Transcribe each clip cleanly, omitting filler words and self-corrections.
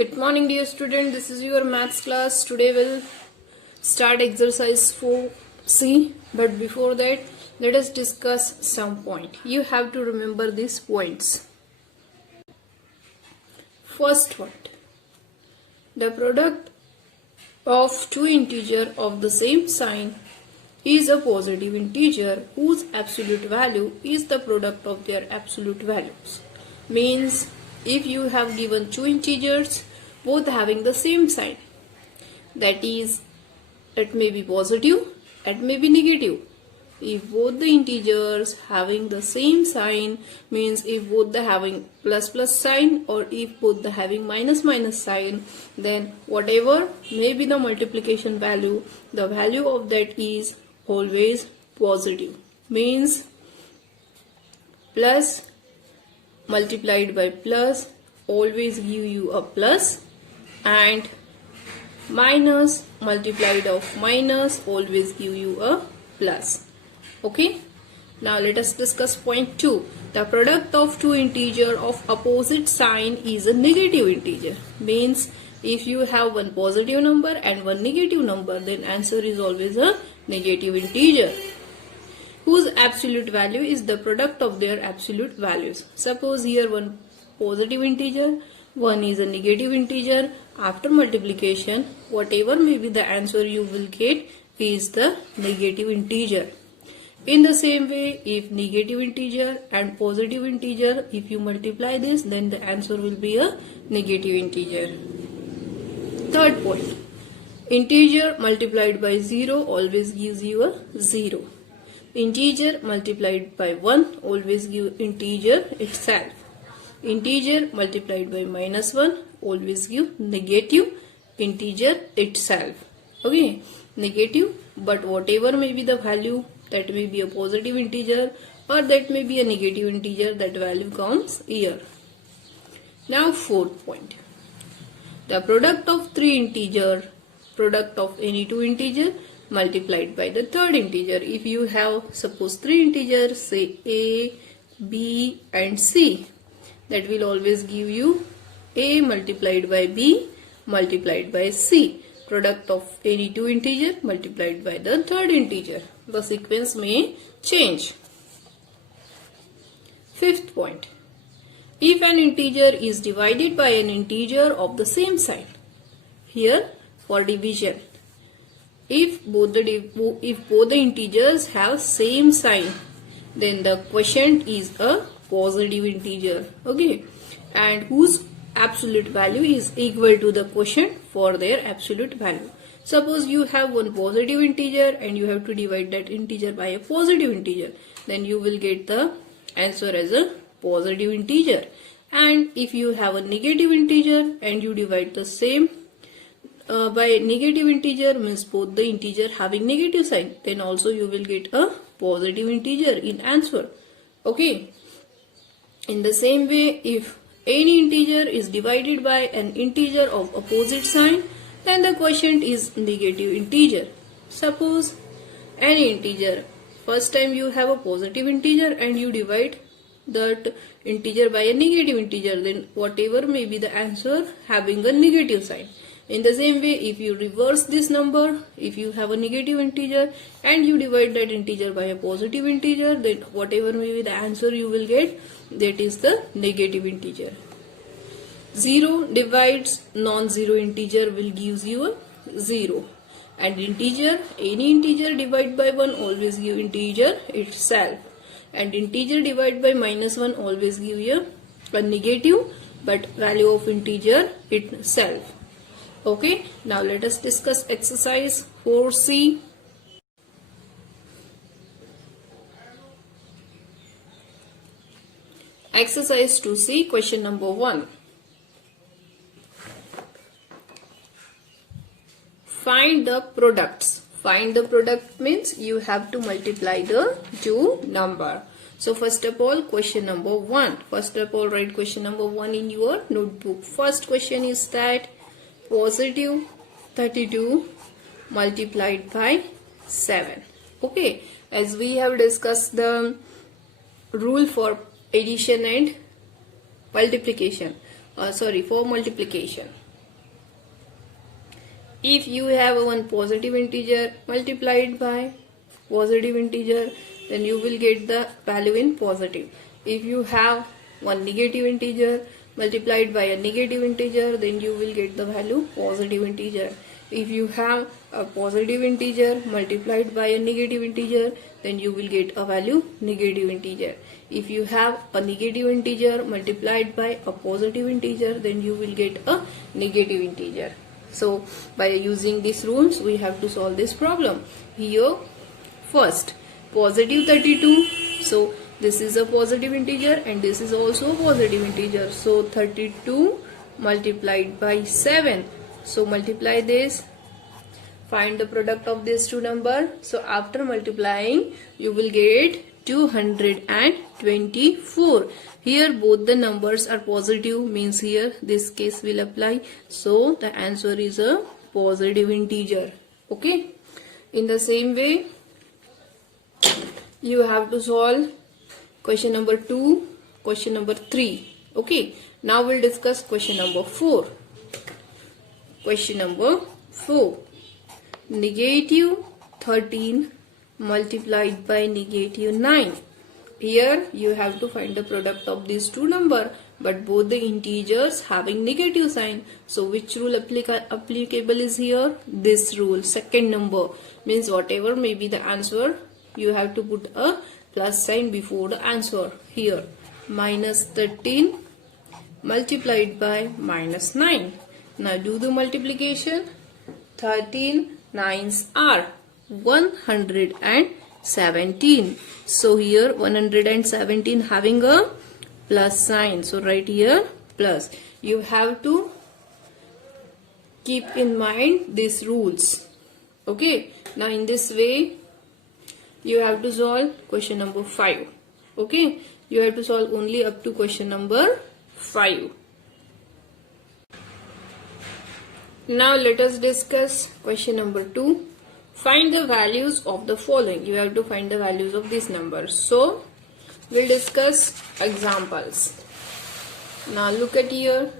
Good morning, dear student. This is your maths class. Today we'll start exercise 4C. But before that, let us discuss some point. You have to remember these points. First one, the product of two integers of the same sign is a positive integer whose absolute value is the product of their absolute values. Means if you have given two integers both having the same sign, that is, it may be positive, it may be negative. If both the integers having the same sign, means if both the having plus plus sign or if both the having minus minus sign, then whatever may be the multiplication value, the value of that is always positive. Means plus multiplied by plus always give you a plus, and minus multiplied of minus always give you a plus. Okay, now let us discuss point 2. The product of two integers of opposite sign is a negative integer. Means if you have one positive number and one negative number, then answer is always a negative integer whose absolute value is the product of their absolute values. Suppose here one positive integer, one is a negative integer. After multiplication, whatever may be the answer you will get is the negative integer. In the same way, if negative integer and positive integer, if you multiply this, then the answer will be a negative integer. Third point, integer multiplied by 0 always gives you a 0. Integer multiplied by 1 always gives integer itself. Integer multiplied by minus 1 always gives negative integer itself. Okay, negative, but whatever may be the value, that may be a positive integer or that may be a negative integer, that value comes here. Now fourth point, the product of three integer, product of any two integer multiplied by the third integer. If you have suppose three integers, say a, b and c, that will always give you a multiplied by b multiplied by c, product of any two integer multiplied by the third integer. The sequence may change. Fifth point, if an integer is divided by an integer of the same sign, here for division, if both the integers have same sign, then the quotient is a positive integer. Okay, and whose absolute value is equal to the quotient for their absolute value. Suppose you have one positive integer and you have to divide that integer by a positive integer, then you will get the answer as a positive integer. And if you have a negative integer and you divide the same by negative integer, means both the integer having negative sign, then also you will get a positive integer in answer. Okay, in the same way, if any integer is divided by an integer of opposite sign, then the quotient is negative integer. Suppose any integer, first time you have a positive integer and you divide that integer by a negative integer, then whatever may be the answer having a negative sign. In the same way, if you reverse this number, if you have a negative integer and you divide that integer by a positive integer, then whatever may be the answer you will get, that is the negative integer. 0 divides non-zero integer will gives you a 0. And integer, any integer divided by 1 always give integer itself. And integer divided by minus 1 always give you a negative but value of integer itself. Okay, now let us discuss exercise 4C. Exercise 2C, question number 1. Find the products. Find the product means you have to multiply the two number. So first of all, question number 1. First of all, write question number 1 in your notebook. First question is that positive 32 multiplied by 7. Okay, as we have discussed the rule for addition and multiplication, for multiplication. If you have one positive integer multiplied by positive integer, then you will get the value in positive. If you have one negative integer multiplied by a negative integer, then you will get the value positive integer. If you have a positive integer multiplied by a negative integer, then you will get a value negative integer. If you have a negative integer multiplied by a positive integer, then you will get a negative integer. So by using these rules, we have to solve this problem. Here first, positive 32. So this is a positive integer and this is also a positive integer. So 32 multiplied by 7. So multiply this. Find the product of these two numbers. So after multiplying, you will get 224. Here both the numbers are positive, means here this case will apply. So the answer is a positive integer. Okay. In the same way, you have to solve question number 2, question number 3. Okay. Now we'll discuss question number 4. Question number 4. Negative 13 multiplied by negative 9. Here you have to find the product of these two numbers, but both the integers having negative sign. So which rule applicable is here? This rule, second number, means whatever may be the answer, you have to put a plus sign before the answer. Here minus 13 multiplied by minus 9. Now do the multiplication. 13 9s are 117. So here 117 having a plus sign. So right here plus. You have to keep in mind these rules. Okay. Now in this way, you have to solve question number 5. Okay. You have to solve only up to question number 5. Now let us discuss question number 2. Find the values of the following. You have to find the values of these numbers. So we'll discuss examples. Now look at here.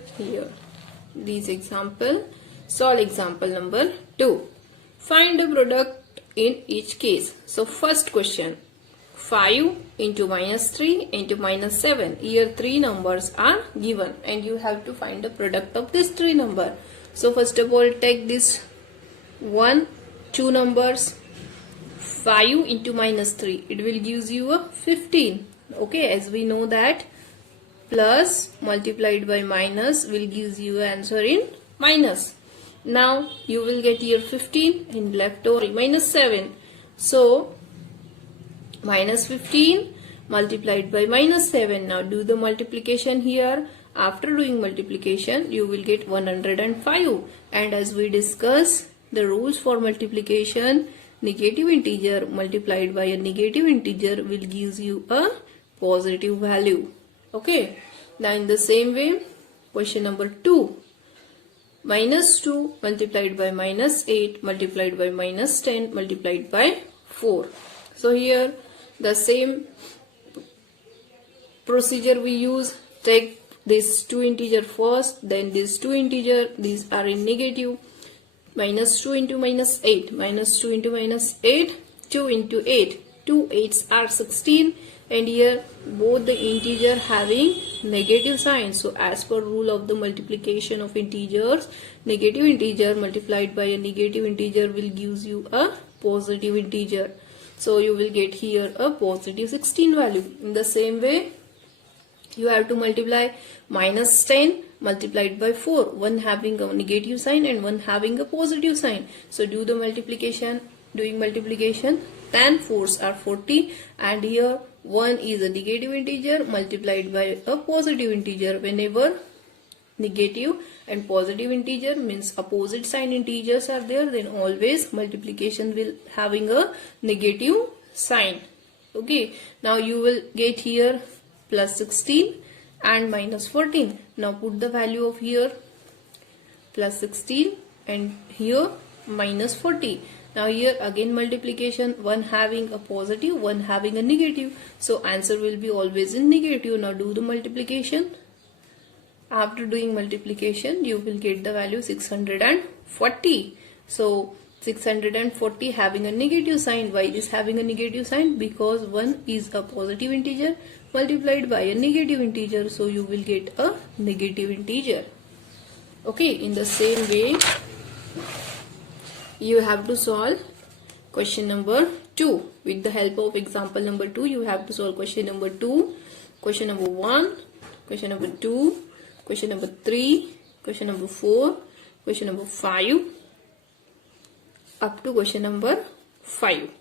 These example. Solve example number 2. Find the product in each case. So first question. 5 into minus 3 into minus 7. Here 3 numbers are given and you have to find the product of these 3 numbers. So first of all, take this 2 numbers. 5 into minus 3, it will give you a 15. Okay, as we know that plus multiplied by minus will give you answer in minus. Now you will get here 15 and left over minus 7. So minus 15 multiplied by minus 7. Now do the multiplication here. After doing multiplication, you will get 105. And as we discussed, the rules for multiplication, negative integer multiplied by a negative integer will give you a positive value. Okay. Now in the same way, question number 2. Minus 2 multiplied by minus 8 multiplied by minus 10 multiplied by 4. So here the same procedure we use. Take this 2 integer first, then this 2 integer, these are in negative. Minus 2 into minus 8, minus 2 into minus 8, 2 into 8, 2 8s are 16, and here both the integer having negative sign. So as per rule of the multiplication of integers, negative integer multiplied by a negative integer will give you a positive integer. So you will get here a positive 16 value. In the same way, you have to multiply minus 10 multiplied by 4, one having a negative sign and one having a positive sign. So do the multiplication. Doing multiplication, 10 4s are 40, and here 1 is a negative integer multiplied by a positive integer. Whenever negative and positive integer means opposite sign integers are there, then always multiplication will having a negative sign. Okay, now you will get here plus 16 and minus 14. Now put the value of here plus 16 and here minus 40. Now here again multiplication, one having a positive, one having a negative. So answer will be always in negative. Now do the multiplication. After doing multiplication, you will get the value 640. So 640 having a negative sign. Why it is having a negative sign? Because 1 is a positive integer multiplied by a negative integer. So you will get a negative integer. Okay, in the same way, you have to solve question number 2. With the help of example number 2, you have to solve question number 2, question number 1, question number 2, question number 3, question number 4, question number 5, up to question number 5.